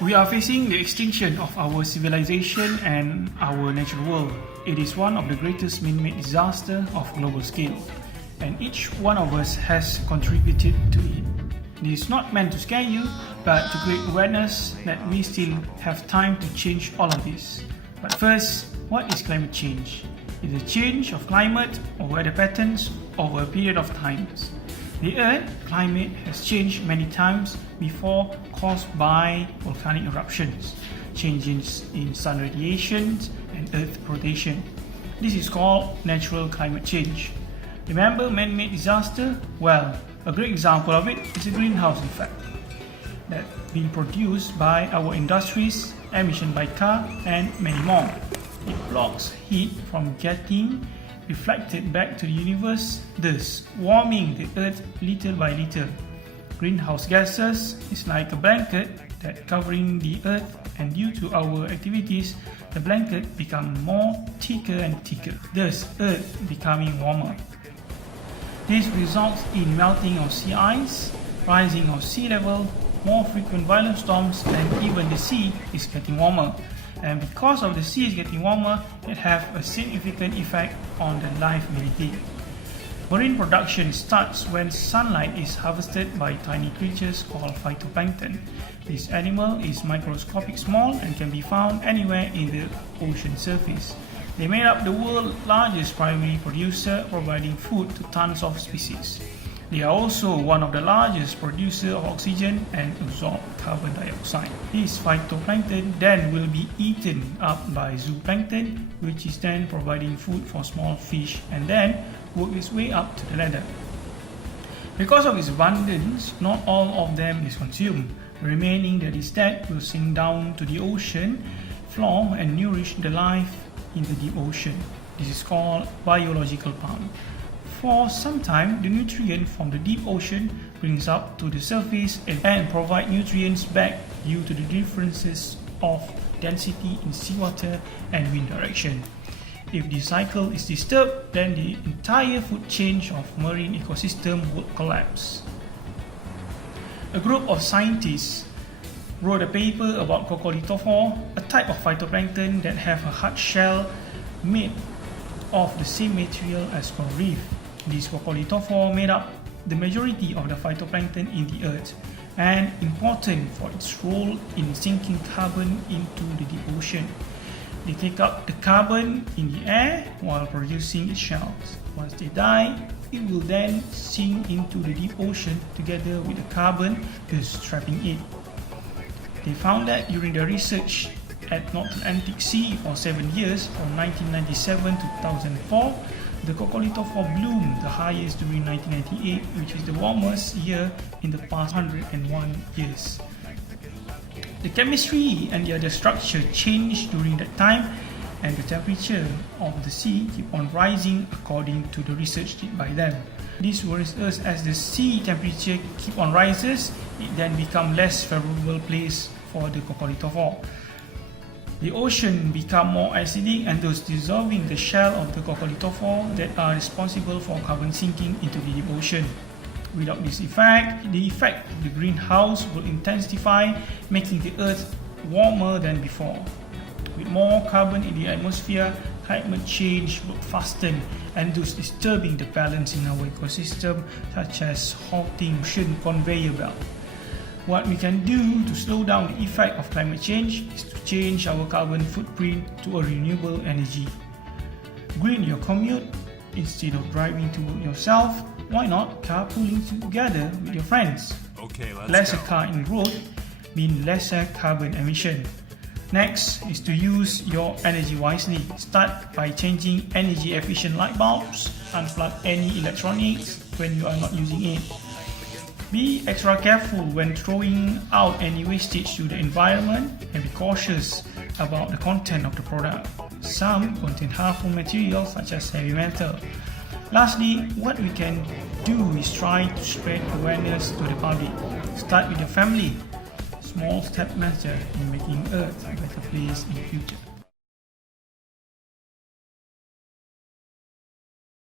We are facing the extinction of our civilization and our natural world. It is one of the greatest man-made disasters of global scale, and each one of us has contributed to it. It is not meant to scare you, but to create awareness that we still have time to change all of this. But first, what is climate change? It is a change of climate or weather patterns over a period of time. The Earth's climate has changed many times before, caused by volcanic eruptions, changes in sun radiation and Earth rotation. This is called natural climate change. Remember man-made disaster? Well, a great example of it is the greenhouse effect that's been produced by our industries, emission by car, and many more. It blocks heat from getting reflected back to the universe, thus warming the Earth little by little. Greenhouse gases is like a blanket that covering the Earth, and due to our activities, the blanket become more thicker and thicker, thus Earth becoming warmer. This results in melting of sea ice, rising of sea level, more frequent violent storms, and even the sea is getting warmer. And because of the sea is getting warmer, it has a significant effect on the livability. Marine production starts when sunlight is harvested by tiny creatures called phytoplankton. This animal is microscopic small and can be found anywhere in the ocean surface. They made up the world's largest primary producer, providing food to tons of species. They are also one of the largest producers of oxygen and absorb carbon dioxide. This phytoplankton then will be eaten up by zooplankton, which is then providing food for small fish and then work its way up to the ladder. Because of its abundance, not all of them is consumed. The remaining that is dead will sink down to the ocean floor and nourish the life in the deep ocean. This is called biological pump. For some time, the nutrient from the deep ocean brings up to the surface and provide nutrients back due to the differences of density in seawater and wind direction. If the cycle is disturbed, then the entire food chain of marine ecosystem will collapse. A group of scientists wrote a paper about Coccolithophore, a type of phytoplankton that have a hard shell made of the same material as coral reef. This Coccolithophore made up the majority of the phytoplankton in the earth and important for its role in sinking carbon into the deep ocean. They take up the carbon in the air while producing its shells. Once they die, it will then sink into the deep ocean together with the carbon, thus trapping it. They found that during the research at North Atlantic Sea for 7 years, from 1997 to 2004, the Coccolithophore bloomed the highest during 1998, which is the warmest year in the past 101 years. The chemistry and the other structure changed during that time, and the temperature of the sea keep on rising according to the research did by them. This worries us as the sea temperature keep on rises, it then become less favorable place for the Coccolithophore. The ocean become more acidic and thus dissolving the shell of the Coccolithophore that are responsible for carbon sinking into the deep ocean. Without this effect, the effect of the greenhouse will intensify, making the earth warmer than before. With more carbon in the atmosphere, climate change will fasten and thus disturbing the balance in our ecosystem, such as halting ocean conveyor belt. What we can do to slow down the effect of climate change is to change our carbon footprint to a renewable energy. Green your commute. Instead of driving to work yourself, why not carpooling together with your friends? Okay, let's lesser go. car in road mean lesser carbon emission. Next is to use your energy wisely. Start by changing energy efficient light bulbs. Unplug any electronics when you are not using it. Be extra careful when throwing out any wastage to the environment and be cautious about the content of the product. Some contain harmful materials such as heavy metal. Lastly, what we can do is try to spread awareness to the public. Start with your family. Small step matter in making Earth a better place in the future.